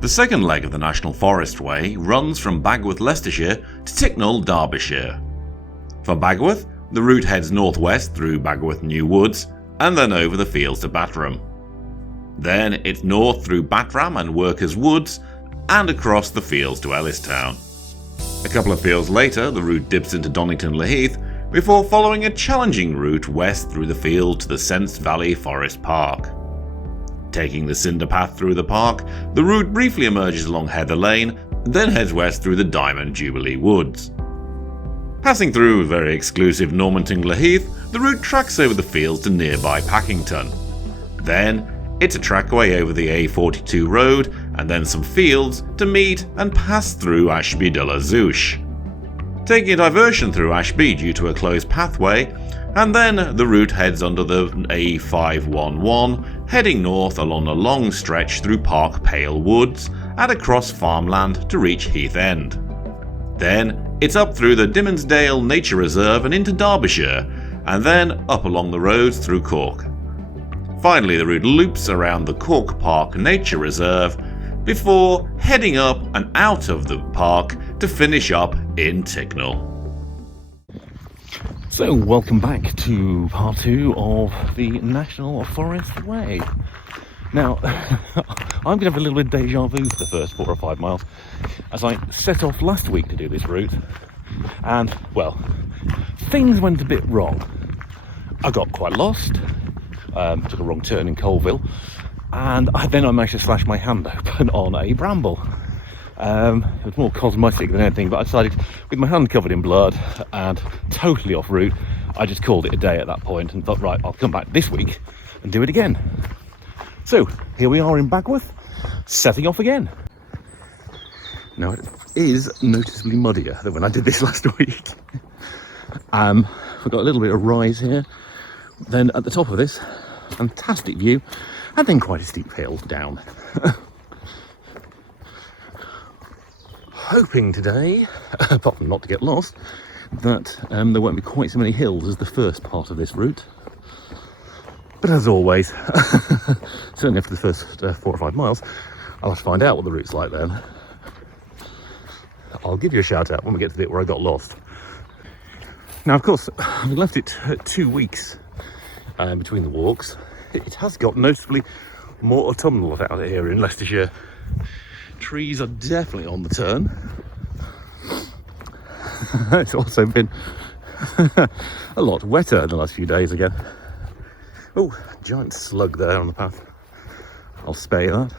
The second leg of the National Forest Way runs from Bagworth, Leicestershire to Ticknall, Derbyshire. From Bagworth, the route heads northwest through Bagworth New Woods and then over the fields to Battram. Then it's north through Battram and Workers Woods and across the fields to Ellistown. A couple of fields later, the route dips into Donnington le Heath before following a challenging route west through the field to the Sence Valley Forest Park. Taking the cinder path through the park, the route briefly emerges along Heather Lane, then heads west through the Diamond Jubilee Woods. Passing through very exclusive National Memorial Arboretum, the route tracks over the fields to nearby Packinton. Then, it's a trackway over the A42 road and then some fields to meet and pass through Ashby de la Zouche. Taking a diversion through Ashby due to a closed pathway, and then the route heads under the A511, heading north along a long stretch through Park Pale Woods and across farmland to reach Heath End. Then it's up through the Dimminsdale Nature Reserve and into Derbyshire, and then up along the roads through Calke. Finally, the route loops around the Calke Park Nature Reserve before heading up and out of the park to finish up in Ticknall. So, welcome back to part 2 of the National Forest Way. Now, I'm going to have a little bit of deja vu for the first 4 or 5 miles as I set off last week to do this route, and, well, things went a bit wrong. I got quite lost, took a wrong turn in Coalville, and then I managed to slash my hand open on a bramble. It was more cosmetic than anything, but I decided, with my hand covered in blood and totally off route, I just called it a day at that point and thought, right, I'll come back this week and do it again. So, here we are in Bagworth, setting off again. Now, it is noticeably muddier than when I did this last week. We've got a little bit of rise here. Then at the top of this, fantastic view, and then quite a steep hill down. Hoping today, apart from not to get lost, that there won't be quite so many hills as the first part of this route. But as always, certainly after the first 4 or 5 miles, I'll have to find out what the route's like then. I'll give you a shout out when we get to the bit where I got lost. Now, of course, we left it 2 weeks between the walks. It has got noticeably more autumnal out here in Leicestershire. Trees are definitely on the turn. It's also been a lot wetter in the last few days again. Oh, giant slug there on the path. I'll spare you that.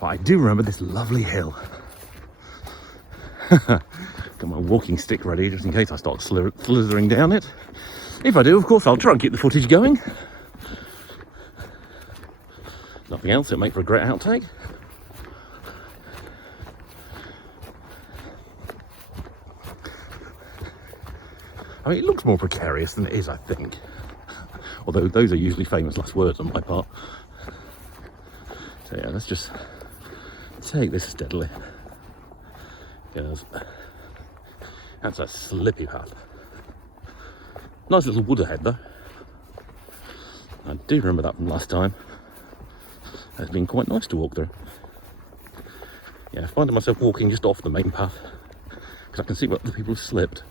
But I do remember this lovely hill. Got my walking stick ready just in case I start slithering down it. If I do, of course, I'll try and keep the footage going. Nothing else, it'll make for a great outtake. I mean, it looks more precarious than it is, I think. Although those are usually famous last words on my part. So yeah, let's just take this steadily. Because that's a slippy path. Nice little wood ahead though. I do remember that from last time. It's been quite nice to walk through. Yeah, finding myself walking just off the main path because I can see where other people have slipped.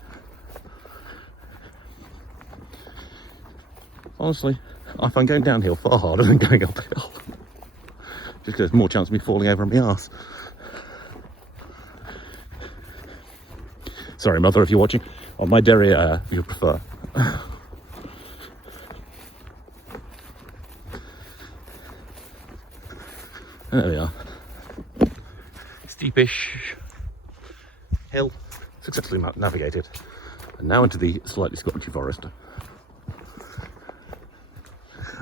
Honestly, I find going downhill far harder than going uphill. Just because there's more chance of me falling over on my arse. Sorry, mother, if you're watching. On my derriere, if you prefer. There we are. Steepish hill, successfully navigated. And now into the slightly scotchy forest.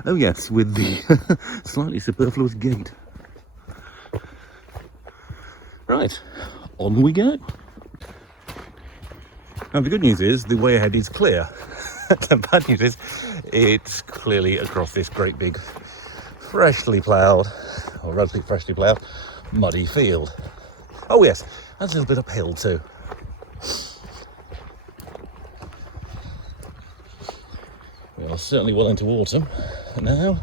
Oh yes, with the slightly superfluous gate. Right, on we go. Now the good news is the way ahead is clear. The bad news is it's clearly across this great big freshly ploughed, or relatively freshly ploughed, muddy field. Oh yes, that's a little bit uphill too. We are certainly well into autumn now.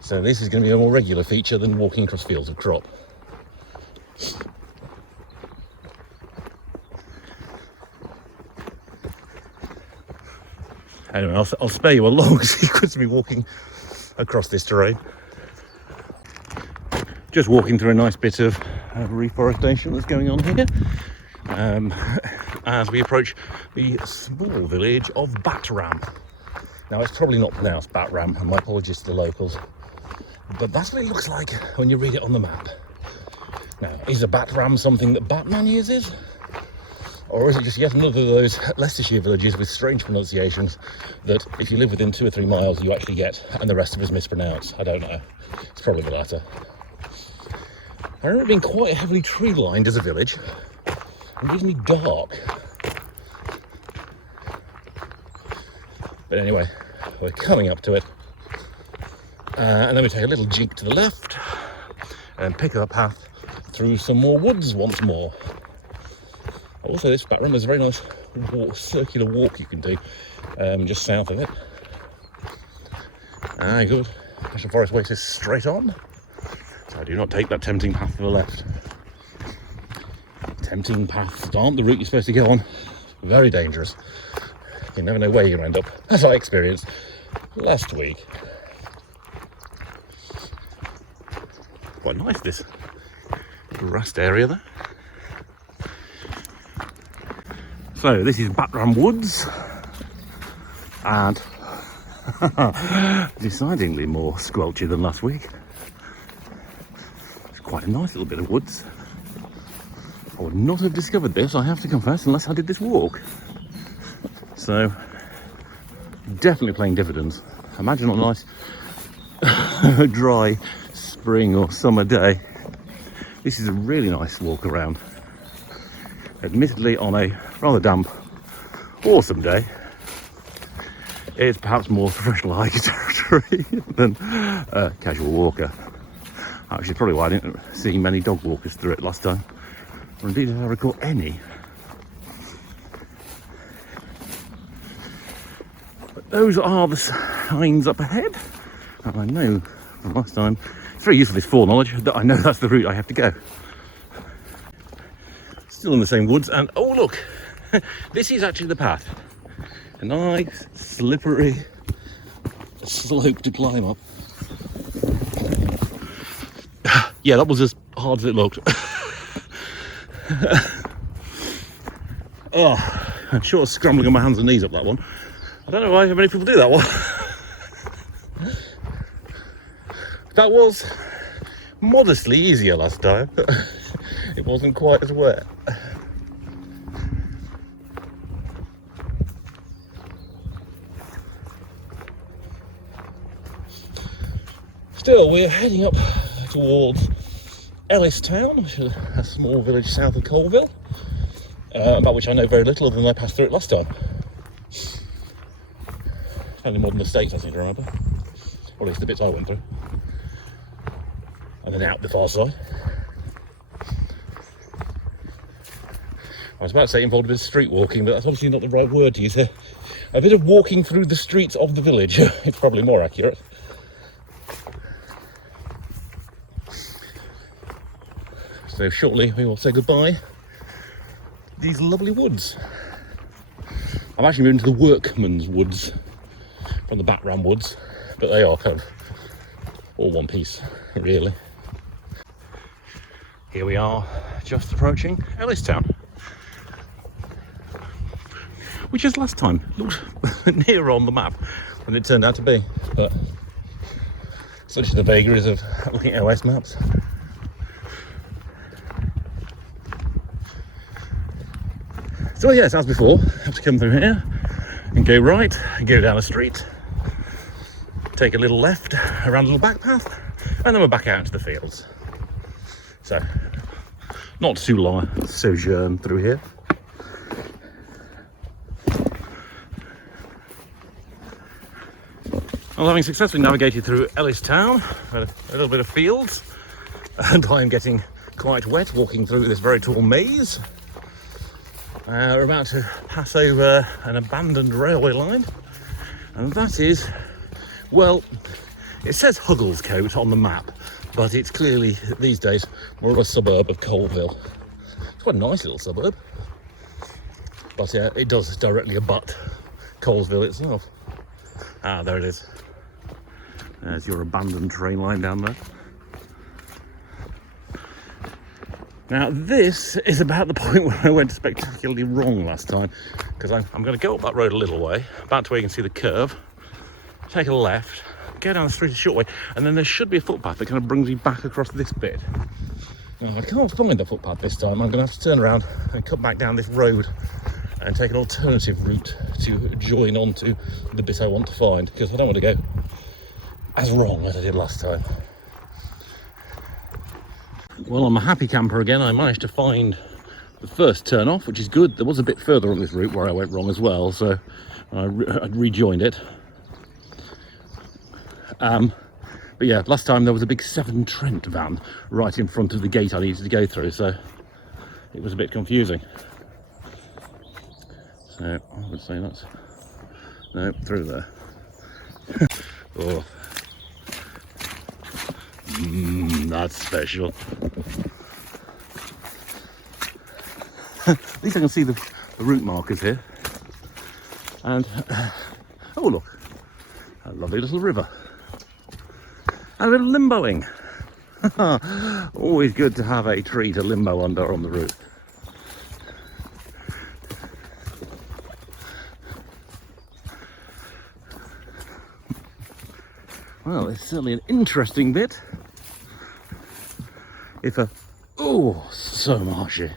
So this is going to be a more regular feature than walking across fields of crop. Anyway, I'll spare you a long sequence of me walking across this terrain. Just walking through a nice bit of reforestation that's going on here as we approach the small village of Battram. Now, it's probably not pronounced Battram, and my apologies to the locals, but that's what it looks like when you read it on the map. Now, is a Battram something that Batman uses? Or is it just yet another of those Leicestershire villages with strange pronunciations that if you live within 2 or 3 miles you actually get, and the rest of us mispronounce? I don't know. It's probably the latter. I remember it being quite heavily tree-lined as a village. It gives me dark. But anyway, we're coming up to it. And then we take a little jink to the left and pick up a path through some more woods once more. Also, this Battram is a very nice circular walk you can do just south of it. Good. National Forest Way is straight on. So do not take that tempting path to the left. Tempting paths aren't the route you're supposed to go on. Very dangerous. You never know where you're going to end up, as I experienced last week. Quite nice, this grassed area there. So this is Battram Woods, and decidedly more squelchy than last week. It's quite a nice little bit of woods. I would not have discovered this, I have to confess, unless I did this walk. So, definitely paying dividends. Imagine on a nice dry spring or summer day. This is a really nice walk around. Admittedly, on a rather damp, awesome day, it's perhaps more professional hiker territory than a casual walker. Actually, probably why I didn't see many dog walkers through it last time, or indeed if I recall any. But those are the signs up ahead, and I know from last time, it's very useful, this foreknowledge, that I know that's the route I have to go. Still in the same woods, and oh look, this is actually the path. A nice, slippery slope to climb up. Yeah, that was as hard as it looked. Oh, I'm sure scrambling on my hands and knees up that one. I don't know why many people do that one. That was modestly easier last time. It wasn't quite as wet. Still, we're heading up towards Ellistown, which is a small village south of Coalville, about which I know very little other than I passed through it last time. Only modern estates, I seem to remember, or at least the bits I went through, and then out the far side. I was about to say it involved a bit of street walking, but that's obviously not the right word to use here. A bit of walking through the streets of the village. It's probably more accurate. So shortly we will say goodbye to these lovely woods. I've actually moved into the Workman's Woods from the Battram Woods, but they are kind of all one piece, really. Here we are, just approaching Ellistown, which is last time looked nearer on the map than it turned out to be, but such are the vagaries of looking at OS maps. So yes, as before, have to come through here and go right, and go down a street, take a little left around a little back path, and then we're back out into the fields. So, not too long a sojourn through here. Well, having successfully navigated through Ellistown, a little bit of fields, and I'm getting quite wet walking through this very tall maze. We're about to pass over an abandoned railway line, and that is, well, It says Hugglescote on the map, but it's clearly, these days, more of a suburb of Coalville. It's quite a nice little suburb. But yeah, it does directly abut Coalville itself. Ah, there it is. There's your abandoned train line down there. Now this is about the point where I went spectacularly wrong last time, because I'm going to go up that road a little way, about to where you can see the curve, take a left, go down the street a short way, and then there should be a footpath that kind of brings me back across this bit. Now I can't find the footpath this time. I'm going to have to turn around and cut back down this road and take an alternative route to join onto the bit I want to find, because I don't want to go as wrong as I did last time. Well, I'm a happy camper again. I managed to find the first turn off, which is good. There was a bit further on this route where I went wrong as well, so I'd rejoined it. But yeah, last time there was a big Severn Trent van right in front of the gate I needed to go through, so it was a bit confusing. So I would say that's no through there. Oh, that's special. At least I can see the route markers here, and oh look, a lovely little river. And a little limboing. Always good to have a tree to limbo under on the route. Well, it's certainly an interesting bit. Oh, so marshy.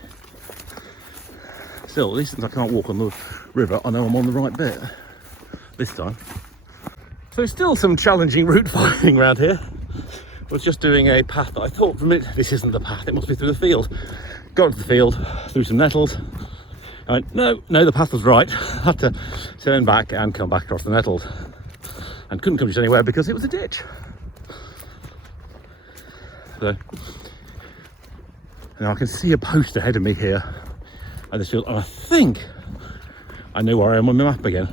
Still, at least since I can't walk on the river, I know I'm on the right bit this time. So still some challenging route finding around here. Was just doing a path that I thought for a minute, this isn't the path, it must be through the field. Got to the field, through some nettles. I went, no, the path was right. Had to turn back and come back across the nettles. And couldn't come to anywhere because it was a ditch. So now I can see a post ahead of me here at this field, and I think I know where I am on the map again.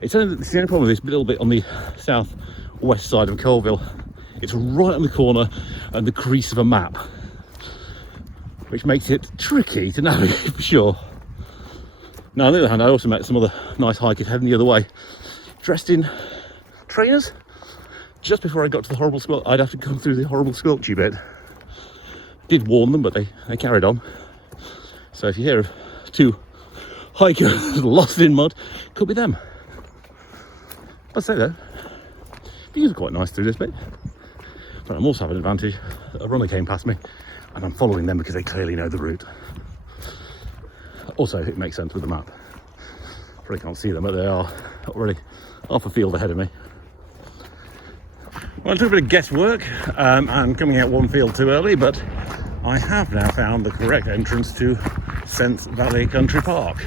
It's the only problem with this little bit on the south-west side of Coalville. It's right on the corner and the crease of a map, which makes it tricky to navigate for sure. Now on the other hand, I also met some other nice hikers heading the other way, dressed in trainers. Just before I got to the horrible squelch, I'd have to come through the horrible squelchy bit. Did warn them, but they carried on. So if you hear of two hikers lost in mud, could be them. I'd say though, views are quite nice through this bit. But I'm also having an advantage. A runner came past me and I'm following them because they clearly know the route. Also, it makes sense with the map. Probably can't see them, but they are already half a field ahead of me. Well, I took a bit of guesswork and coming out one field too early, but I have now found the correct entrance to Sence Valley Country Park,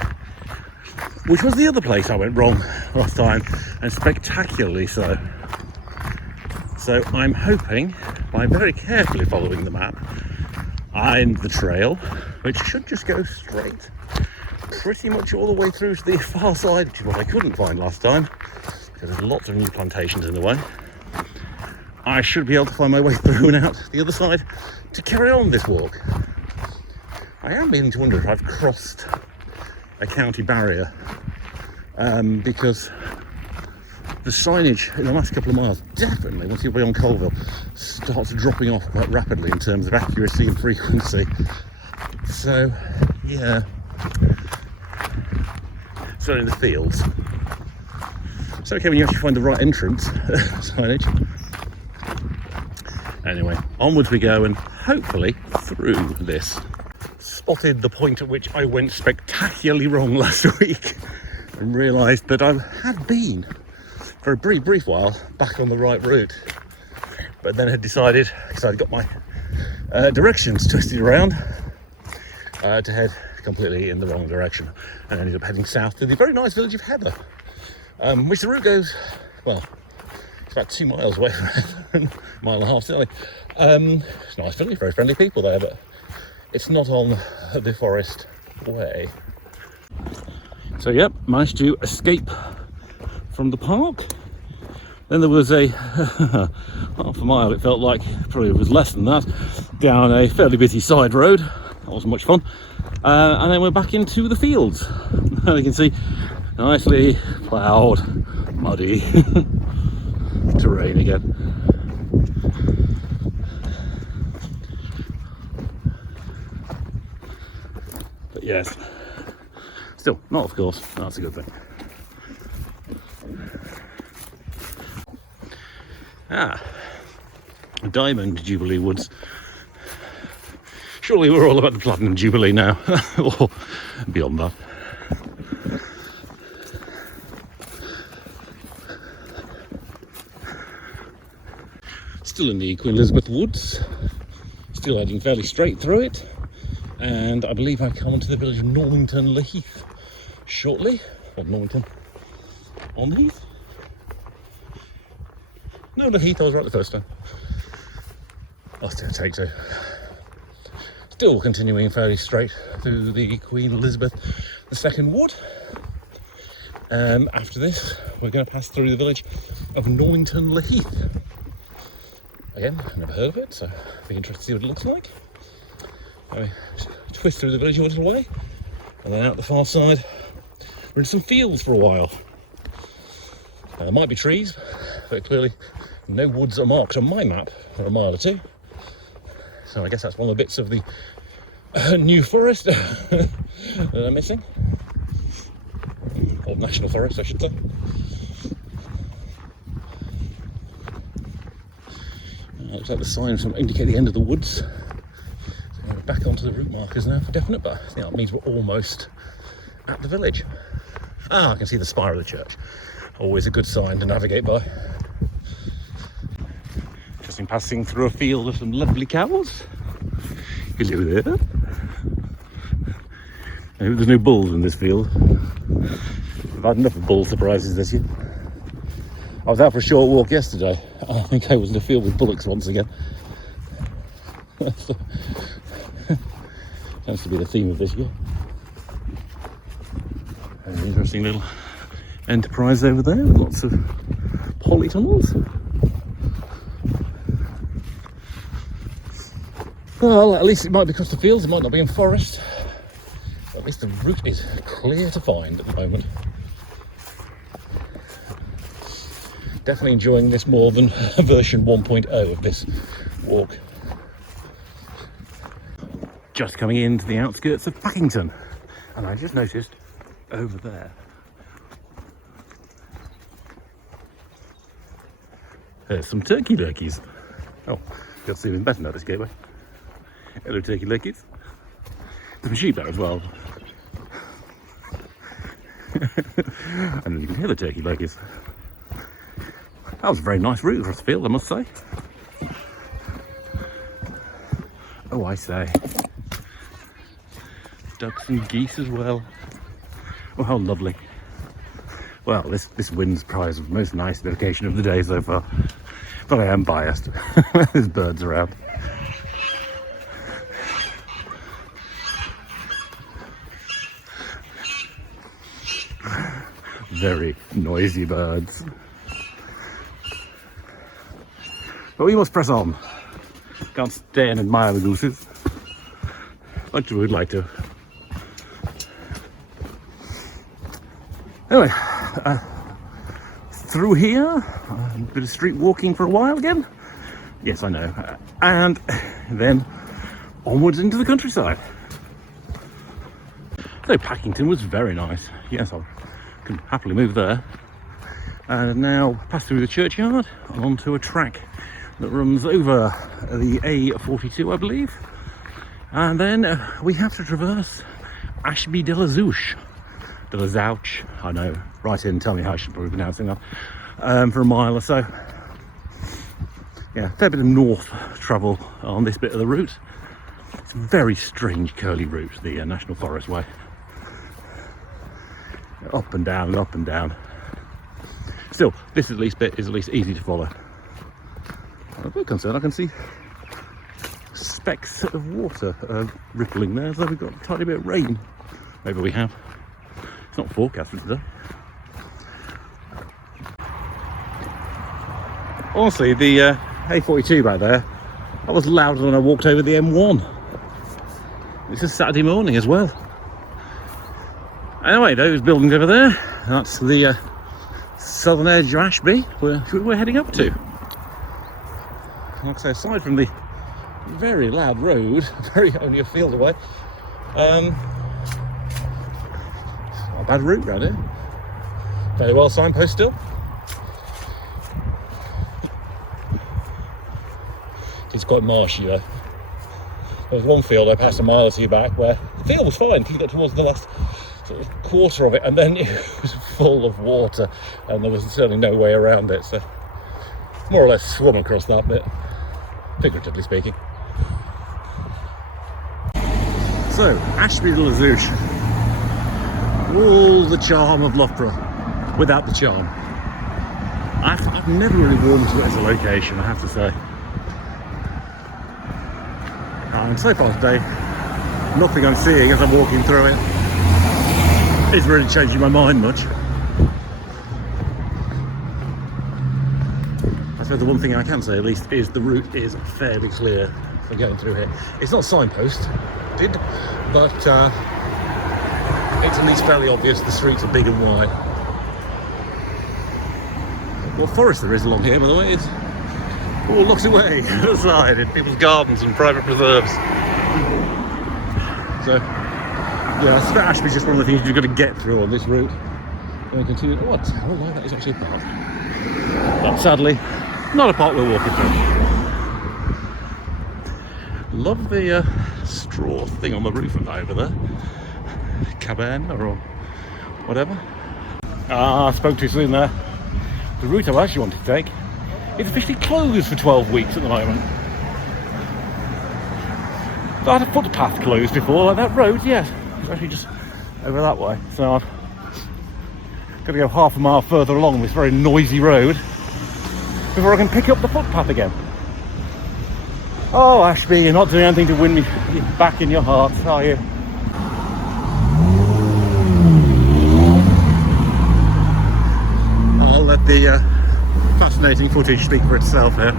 which was the other place I went wrong last time, and spectacularly so. So I'm hoping, by very carefully following the map and the trail, which should just go straight pretty much all the way through to the far side, which is what I couldn't find last time, because there's lots of new plantations in the way, I should be able to find my way through and out the other side to carry on this walk. I am beginning to wonder if I've crossed a county barrier, because the signage in the last couple of miles definitely, once you're beyond Coalville, starts dropping off quite rapidly in terms of accuracy and frequency. So yeah, so in the fields. It's okay when you actually find the right entrance signage. Anyway, onwards we go, and hopefully through this. Spotted the point at which I went spectacularly wrong last week and realised that I had been, for a brief while, back on the right route. But then had decided, because I'd got my directions twisted around, to head completely in the wrong direction, and ended up heading south to the very nice village of Heather, which the route goes, well, it's about 2 miles away from a mile and a half, silly. It's nice, very friendly people there, but it's not on the forest way. So yep, managed to escape from the park. Then there was a half a mile, it felt like, probably was less than that, down a fairly busy side road. That wasn't much fun. And then we're back into the fields. You can see, nicely ploughed, muddy terrain again. But yes, still not, of course, that's a good thing. Diamond Jubilee Woods. Surely we're all about the Platinum Jubilee now, or beyond that. Still in the Queen Elizabeth Woods, still heading fairly straight through it, and I believe I come onto the village of Normanton le Heath shortly. Or Normanton on the Heath? No, le Heath, I was right the first time. I'll still take two. Still continuing fairly straight through the Queen Elizabeth II Wood. After this, we're going to pass through the village of Normanton le Heath. Again, I've never heard of it, so I'll be interested to see what it looks like. We twist through the village a little way, and then out the far side, we're in some fields for a while. There might be trees, but clearly no woods are marked on my map for a mile or two. So I guess that's one of the bits of the New Forest that I'm missing. Or National Forest, I should say. Looks like the signs indicate the end of the woods. So we're back onto the route markers now for definite, but I think that means we're almost at the village. I can see the spire of the church. Always a good sign to navigate by. Just in passing through a field of some lovely cows. Hello there. I hope there's no bulls in this field. I've had enough of bull surprises this year. I was out for a short walk yesterday. I think I was in a field with bullocks once again. Tends to be the theme of this year. An interesting little enterprise over there with lots of polytunnels. Well, at least it might be across the fields, it might not be in forest. At least the route is clear to find at the moment. Definitely enjoying this more than version 1.0 of this walk. Just coming into the outskirts of Packinton, and I just noticed over there there's some turkey lurkeys. Oh, you'll see them better now this gateway. Hello, turkey lurkeys. There's some sheep there as well. And then you can hear the turkey lurkeys. That was a very nice route across the field, I must say. Oh, I say. Ducks and geese as well. Oh, how lovely. Well, this wins prize of most nice location of the day so far. But I am biased. There's birds around. Very noisy birds. But we must press on. Can't stay and admire the gooses. But we would like to. Anyway, through here, a bit of street walking for a while again. Yes, I know. And then onwards into the countryside. So Packinton was very nice. Yes, I can happily move there. And now pass through the churchyard and onto a track that runs over the A42, I believe. And then we have to traverse Ashby de la Zouch. De la Zouch, I know. Write in, tell me how I should be pronouncing that. For a mile or so. Yeah, fair bit of north travel on this bit of the route. It's a very strange curly route, the National Forest Way. Up and down, up and down. Still, this at least bit is at least easy to follow. I'm a bit concerned, I can see specks of water rippling there, so we've got a tiny bit of rain. Maybe we have. It's not forecast for today. Honestly, the A42 back there, that was louder when I walked over the M1. This is Saturday morning as well. Anyway, those buildings over there, that's the southern edge of Ashby we're heading up to. Like I say, aside from the very loud road, only a field away, not a bad route round here. Very well signposted still. It's quite marshy though. There was one field I passed a mile or two back where the field was fine until you got towards the last sort of quarter of it, and then it was full of water and there was certainly no way around it, so more or less swum across that bit, figuratively speaking. So, Ashby de la Zouch, all the charm of Loughborough without the charm. I've never really warmed to it as a location, I have to say. And so far today, nothing I'm seeing as I'm walking through it is really changing my mind much. I suppose the one thing I can say at least is the route is fairly clear for going through here. It's not signposted, but it's at least fairly obvious the streets are big and wide. What forest there is along here, by the way, is all locked away outside in people's gardens and private preserves. So, yeah, I suspect Ashby's just one of the things you've got to get through on this route. And we continue. Oh, that is actually a park. But sadly, not a park we're walking through. Love the straw thing on the roof of that over there. Cabana or whatever. I spoke too soon there. The route I actually wanted to take is officially closed for 12 weeks at the moment. I had a footpath closed before, like that road, yes. It's actually just over that way. So I've got to go half a mile further along this very noisy road before I can pick up the footpath again. Oh, Ashby, you're not doing anything to win me back in your heart, are you? I'll let the fascinating footage speak for itself here.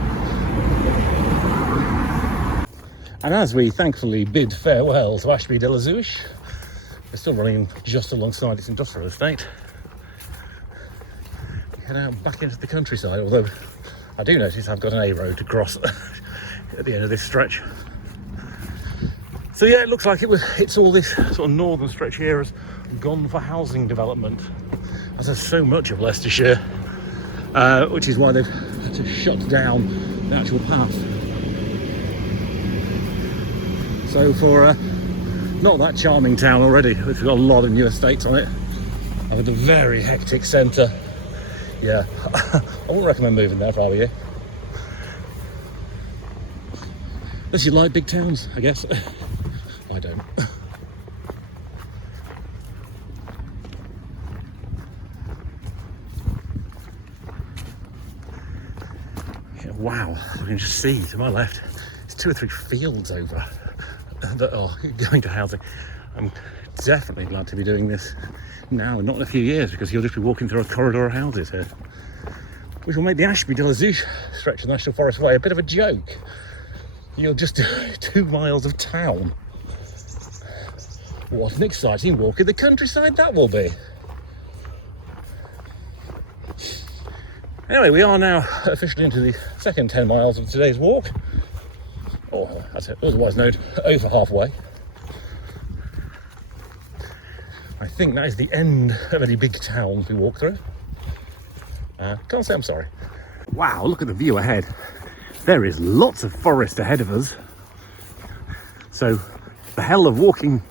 And as we thankfully bid farewell to Ashby de la Zouch, we're still running just alongside its industrial estate. We head out back into the countryside, although I do notice I've got an A road to cross at the end of this stretch. So yeah, it looks like it's all this sort of northern stretch here has gone for housing development, as there's so much of Leicestershire, which is why they've had to shut down the actual path. So for not that charming town already, it's got a lot of new estates on it, and with a very hectic centre, yeah, I wouldn't recommend moving there if I were you. Unless you like big towns, I guess. I don't. Yeah, wow, I can just see to my left, it's 2 or 3 fields over that are going to housing. I'm definitely glad to be doing this now and not in a few years, because you'll just be walking through a corridor of houses here, which will make the Ashby de la Zouch stretch of the National Forest Way a bit of a joke. You'll just do 2 miles of town. What an exciting walk in the countryside that will be. Anyway, we are now officially into the second 10 miles of today's walk, or as it otherwise known, over halfway. I think that is the end of any big towns we walk through. Can't say I'm sorry. Wow, look at the view ahead. There is lots of forest ahead of us. So the hell of walking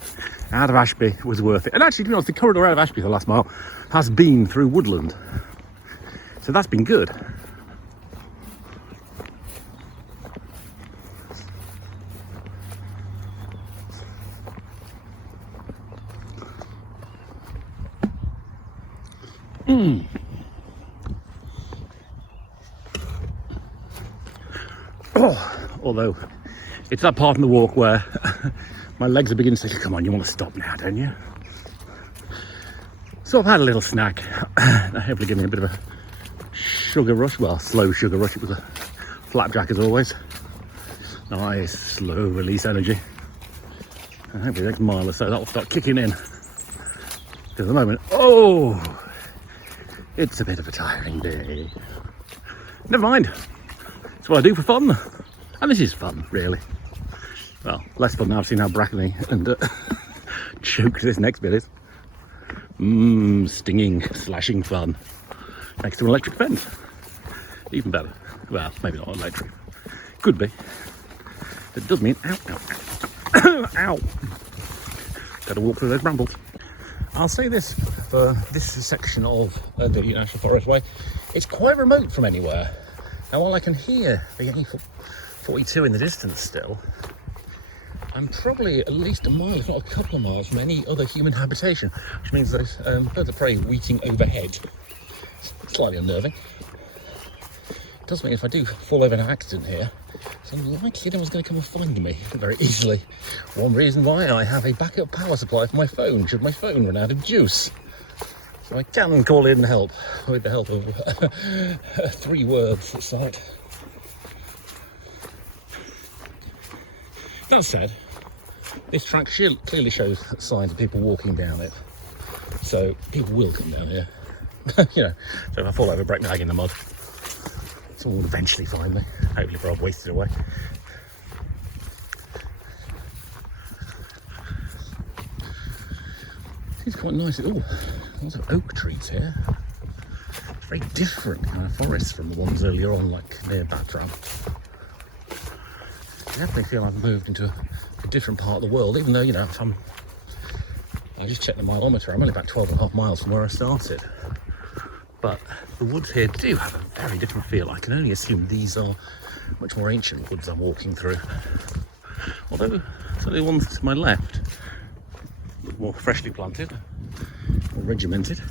out of Ashby was worth it. And actually, to be honest, the corridor out of Ashby for the last mile has been through woodland. So that's been good. Oh, although it's that part in the walk where my legs are beginning to say, come on, you want to stop now, don't you? So I've had a little snack, hopefully give me a bit of a sugar rush. Well, slow sugar rush. It was a flapjack as always. Nice slow release energy. And hopefully the next mile or so that will start kicking in. Because at the moment, oh, it's a bit of a tiring day. Never mind. It's what I do for fun. And this is fun, really. Well, less fun now I've seen how brackeny and choked this next bit is. Stinging, slashing fun. Next to an electric fence. Even better. Well, maybe not electric. Could be. It does mean ow, ow, ow. Ow. Gotta walk through those brambles. I'll say this for this section of the National Forest Way. It's quite remote from anywhere. Now, while I can hear the A42 in the distance still, I'm probably at least a mile, if not a couple of miles, from any other human habitation, which means those birds of prey weeting overhead. It's slightly unnerving. It does mean if I do fall over in an accident here, it's unlikely no one's going to come and find me very easily. One reason why I have a backup power supply for my phone, should my phone run out of juice. So I can call in help, with the help of 3 words at sight. That said, this track clearly shows signs of people walking down it. So people will come down here. You know, so if I fall over, break my leg in the mud, someone will eventually find me, hopefully before I've wasted away. It's quite nice. Oh, lots of oak trees here. It's very different kind of forests from the ones earlier on, like near Battram. I definitely feel I've moved into a different part of the world, even though, you know, I just checked the mileometer, I'm only about 12.5 miles from where I started. But the woods here do have a very different feel. I can only assume these are much more ancient woods I'm walking through. Although, certainly the ones to my left look more freshly planted, more regimented.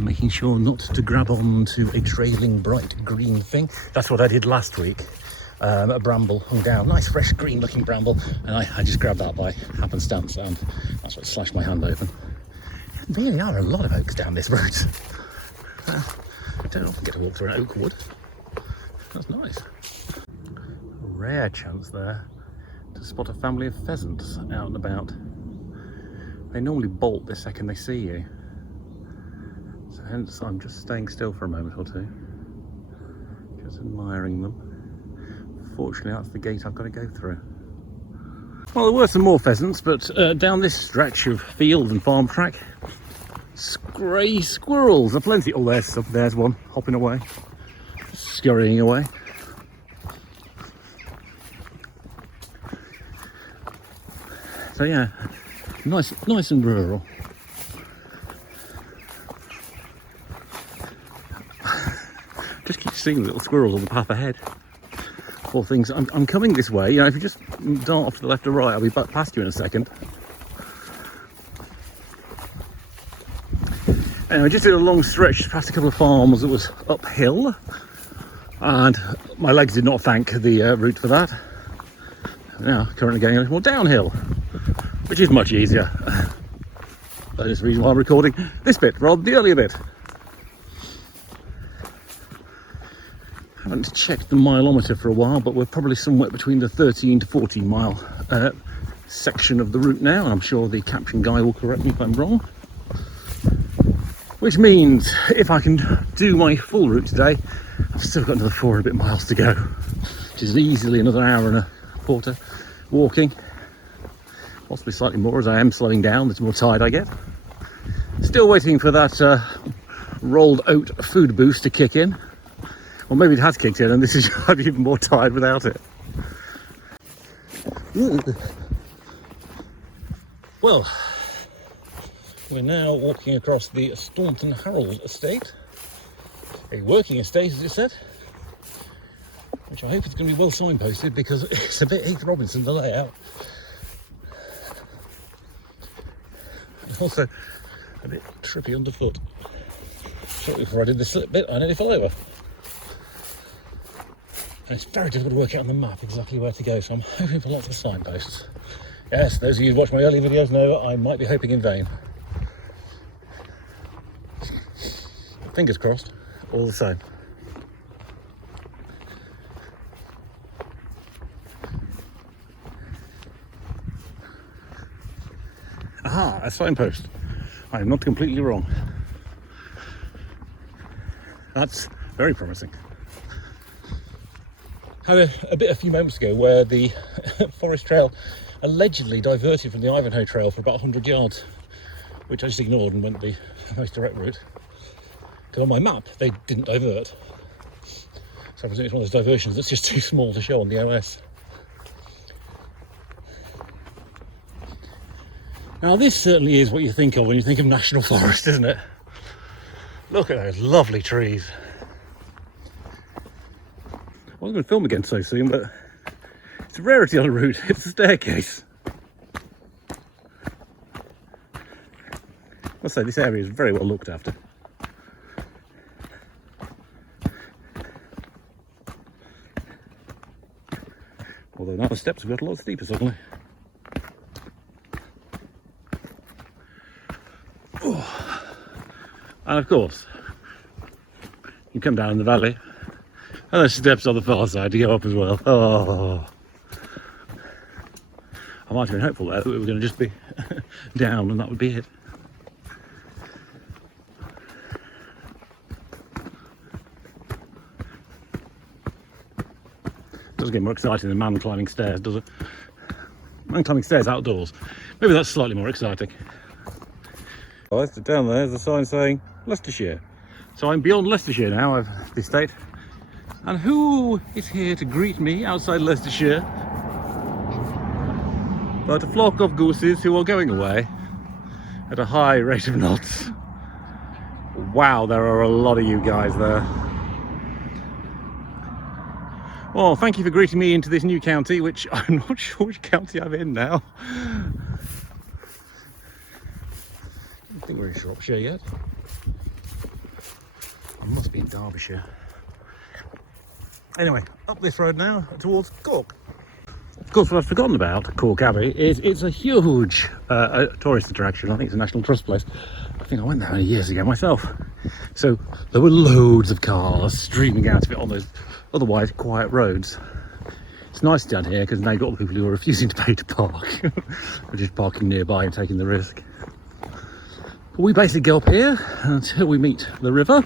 Making sure not to grab on to a trailing bright green thing. That's what I did last week. A bramble hung down, nice fresh green looking bramble, and I just grabbed that by happenstance, and that's what slashed my hand open. There really are a lot of oaks down this route. I don't often get to walk through an oak wood. That's nice. A rare chance there to spot a family of pheasants out and about. They normally bolt the second they see you, so hence I'm just staying still for a moment or two, just admiring them. Fortunately, that's the gate I've got to go through. Well, there were some more pheasants, but down this stretch of field and farm track, grey squirrels are plenty. Oh, there's one hopping away, scurrying away. So yeah, nice and rural. Just keep seeing little squirrels on the path ahead. Poor things. I'm coming this way. You know, if you just dart off to the left or right, I'll be back past you in a second. Anyway, I just did a long stretch past a couple of farms that was uphill, and my legs did not thank the route for that. Now, currently going a little more downhill, which is much easier. That is the reason why I'm recording this bit rather than the earlier bit. I haven't checked the mileometer for a while, but we're probably somewhere between the 13 to 14 mile section of the route now, and I'm sure the caption guy will correct me if I'm wrong. Which means if I can do my full route today, I've still got another 4 and a bit miles to go, which is easily another hour and a quarter walking, possibly slightly more as I am slowing down the more tired I get. Still waiting for that rolled oat food boost to kick in. Or maybe it has kicked in and this is I'm even more tired without it. Well, we're now walking across the Staunton Harold estate. A working estate, as it said. Which I hope is going to be well signposted because it's a bit Heath Robinson, the layout. It's also a bit trippy underfoot. Shortly before I did this slip bit, I nearly fell over. And it's very difficult to work out on the map exactly where to go, so I'm hoping for lots of signposts. Yes, those of you who've watched my early videos know I might be hoping in vain. Fingers crossed. all the same. Aha, a signpost. I am not completely wrong. That's very promising. Had a few moments ago where the forest trail allegedly diverted from the Ivanhoe Trail for about 100 yards, which I just ignored and went the most direct route. Because on my map, they didn't divert. So I presume it's one of those diversions that's just too small to show on the OS. Now this certainly is what you think of when you think of National Forest, isn't it? Look at those lovely trees. I wasn't going to film again so soon, but it's a rarity on a route. It's a staircase. I must say, this area is very well looked after. Although now the steps have got a lot steeper suddenly. Oh. And of course, you come down in the valley, and there's steps on the far side to go up as well. Oh, I might have been hopeful there that we were going to just be down and that would be it. Doesn't get more exciting than man climbing stairs, does it? Man climbing stairs outdoors. Maybe that's slightly more exciting. Oh, down there's a sign saying Leicestershire. So I'm beyond Leicestershire now, I've the estate. And who is here to greet me outside Leicestershire but a flock of gooses who are going away at a high rate of knots. Wow, there are a lot of you guys there. Well, thank you for greeting me into this new county, which I'm not sure which county I'm in now. I don't think we're in Shropshire yet. I must be in Derbyshire. Anyway, up this road now towards Calke. Of course, what I've forgotten about Calke Abbey is it's a huge tourist attraction. I think it's a National Trust place. I think I went there many years ago myself. So there were loads of cars streaming out of it on those otherwise quiet roads. It's nice down here because now you've got the people who are refusing to pay to park, or just parking nearby and taking the risk. But we basically go up here until we meet the river,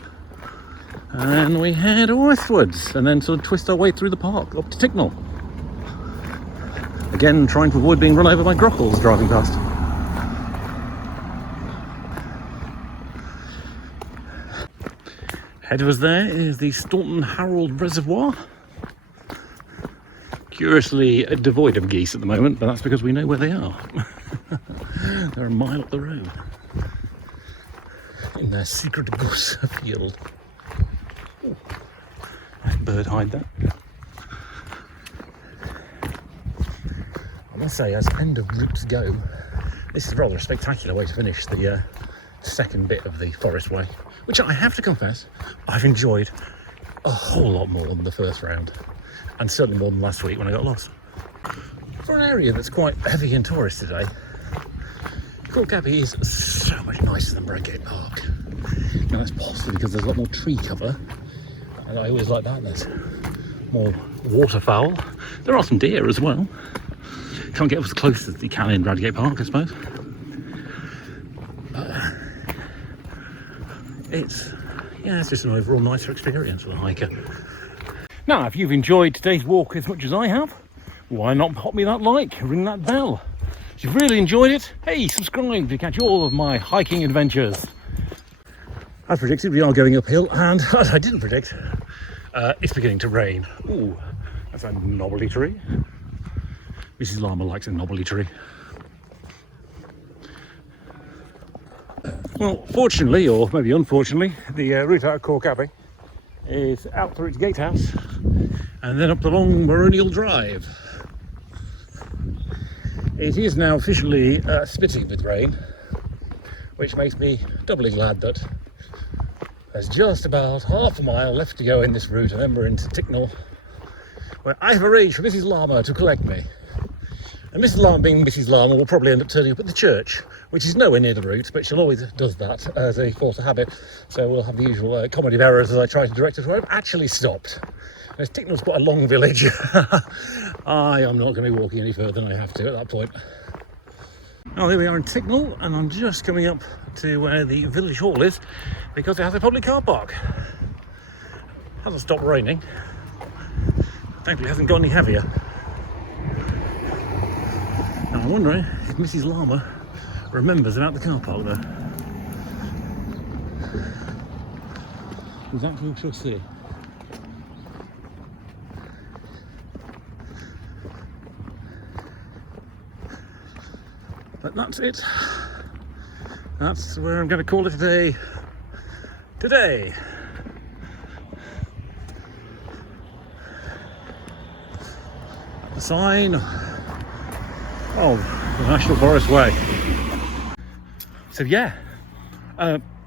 and we head westwards and then sort of twist our way through the park up to Ticknall. Again, trying to avoid being run over by grockles driving past. Ahead of us there is the Staunton Harold Reservoir. Curiously devoid of geese at the moment, but that's because we know where they are. They're a mile up the road in their secret goose field. Oh, bird hide there. I must say, as end of routes go, this is rather a spectacular way to finish the second bit of the forest way, which I have to confess I've enjoyed a whole lot more than the first round, and certainly more than last week when I got lost. For an area that's quite heavy in tourists today, Calke Abbey is so much nicer than Bradgate Park. Now that's possibly because there's a lot more tree cover, and I always like that. There's more waterfowl. There are some deer as well. Can't get up as close as you can in Bradgate Park, I suppose. It's just an overall nicer experience for the hiker. Now, if you've enjoyed today's walk as much as I have, why not pop me that like, ring that bell. If you've really enjoyed it, hey, subscribe to catch all of my hiking adventures. As predicted, we are going uphill, and as I didn't predict, it's beginning to rain. Ooh, that's a knobbly tree. Mrs. Llama likes a knobbly tree. Well, fortunately, or maybe unfortunately, the route out of Calke Abbey is out through its gatehouse and then up the long baronial drive. It is now officially spitting with rain, which makes me doubly glad that there's just about half a mile left to go in this route, and then we're into Ticknall, where I have arranged for Mrs. Llama to collect me. And Mrs. Llama, being Mrs. Llama, will probably end up turning up at the church, which is nowhere near the route, but she'll always does that as a force of habit. So we'll have the usual comedy of errors as I try to direct her to where I've actually stopped. As Ticknall's quite a long village, I am not going to be walking any further than I have to at that point. Oh, here we are in Ticknall, and I'm just coming up to where the village hall is because it has a public car park. Hasn't stopped raining. Thankfully, it hasn't got any heavier. Now, I'm wondering if Mrs. Llama remembers about the car park there. Exactly what she'll see. But that's it. That's where I'm going to call it today. Today. The sign of the National Forest Way. So yeah,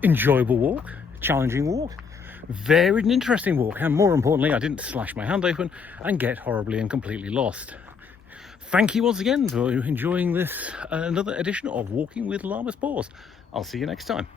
enjoyable walk, challenging walk, varied and interesting walk, and more importantly, I didn't slash my hand open and get horribly and completely lost. Thank you once again for enjoying this another edition of Walking with Llama's Paws. I'll see you next time.